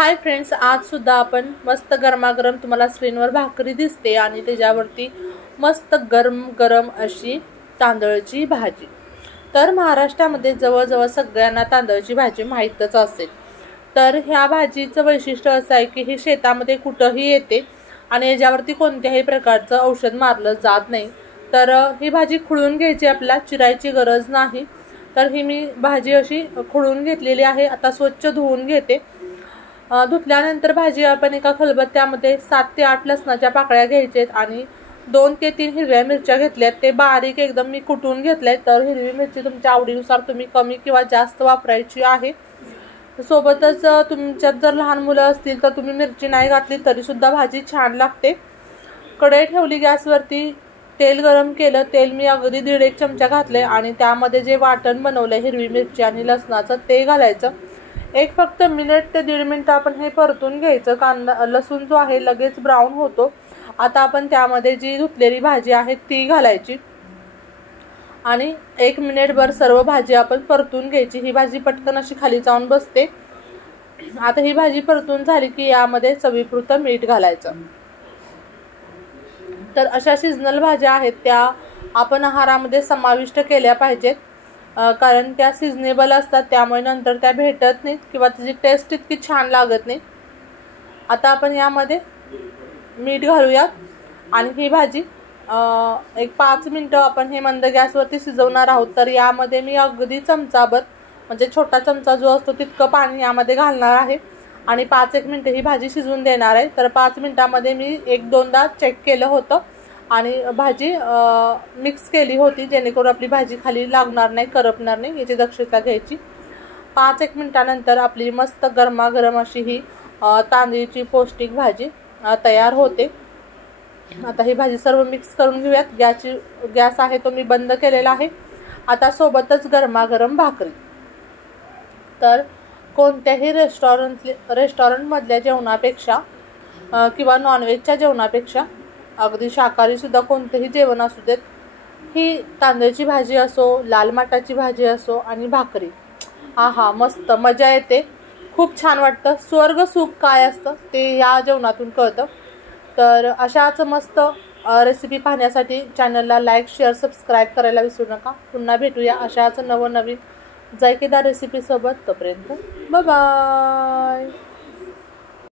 Hi friends, आज सुद्धा आपण मस्त गरमागरम तुम्हाला स्क्रीनवर भाकरी दिसते आणि त्याच्यावरती मस्त गरम गरम अशी तांदळाची भाजी। तर महाराष्ट्रामध्ये जवळजवळ सगळ्यांना तांदळाची भाजी माहीतच असेल। तर ह्या भाजीचं वैशिष्ट्य असं आहे की ही शेतामध्ये कुठेही येते आणि याच्यावरती कोणत्याही प्रकारचं औषध मारलं जात नाही। तर ही भाजी खुडून घ्यायची, आपल्याला चिरायची गरज नाही। तर ही मी भाजी अशी खुडून घेतलेली आहे। आता स्वच्छ धुवून घेते। धुतल्यानंतर भाजी आपण एका खलबत्त्यामध्ये 7 ते 8 लसणाच्या पाकळ्या घ्यायच्यात आणि 2 ते 3 हिरव्या मिरच्या घेतल्यात। ते बारीक एकदम मी कुटून घेतले। तर हिरवी मिरची तुमच्या आवडीनुसार तुम्ही कमी किंवा जास्त वापरायची आहे। सोबतच तुमच्यात जर लहान मुलं असतील तर तुम्ही मिरची नाही घातली तरी सुद्धा भाजी छान लागते। कढई ठेवली गॅसवरती, तेल गरम केलं। तेल मी अगदी 1.5 चमचा घातले आणि त्यामध्ये जे वाटण बनवलंय हिरवी मिरची आणि लसणाचं ते घालायचं। एक फक्त मिनिट ते 1.5 मिनिट आपण हे परतून घ्यायचं। कांदा लसूण जो आहे लगेच ब्राऊन होतो। आता आपण त्यामध्ये जी धुतलेली भाजी आहे ती घालायची आणि 1 मिनिटभर सर्व भाजी आपण परतून घ्यायची। ही भाजी पटकन अशी खाली जाऊन बसते। आता ही भाजी परतून झाली की यामध्ये चवीपुरतं मीठ घालायचं। तर अशा सीजनल भाज्या आहेत त्या आपण आहारामध्ये समाविष्ट केल्या पाहिजेत, कारण त्या सीजनेबल असतात, त्यामुळे नंतर त्या भेटत नाहीत किंवा त्याची टेस्ट इतकी छान लागत नाही। आता आपण यामध्ये मीठ घालूयात आणि ही भाजी एक 5 मिनिटं आपण हे मंद गॅसवरती शिजवणार आहोत। तर यामध्ये मी अगदी चमचाभर म्हणजे छोटा चमचा जो असतो तितकं पाणी यामध्ये घालणार आहे आणि 5-1 मिनिटं ही भाजी शिजवून देणार आहे। तर 5 मिनिटांमध्ये मी 1-2दा चेक केलं होतं आणि भाजी मिक्स केली होती, जेणेकरून आपली भाजी खाली लागणार नाही, करपणार नाही याची दक्षता घ्यायची। 5-1 मिनिटानंतर आपली मस्त गरमागरम अशी ही तांदळाची पौष्टिक भाजी तयार होते। आता ही भाजी सर्व मिक्स करून घेऊयात। गॅस आहे तो मी बंद केलेला आहे। आता सोबतच गरमागरम भाकरी। तर कोणत्याही रेस्टॉरंटमधल्या जेवणापेक्षा किंवा नॉनव्हेजच्या जेवणापेक्षा अगदी शाकाहारी सुद्धा कोणतेही जेवण असू देत, ही तांदळाची भाजी असो, लाल माटाची भाजी असो आणि भाकरी, आहा मस्त मजा येते, खूप छान वाटतं। स्वर्ग सुख काय असतं ते या जेवणातून कळतं। तर अशाच मस्त रेसिपी पाहण्यासाठी चॅनलला लाईक, शेअर, सबस्क्राईब करायला विसरू नका। पुन्हा भेटूया अशाच नवनवीन जायकेदार रेसिपीसोबत। तोपर्यंत बाय बाय।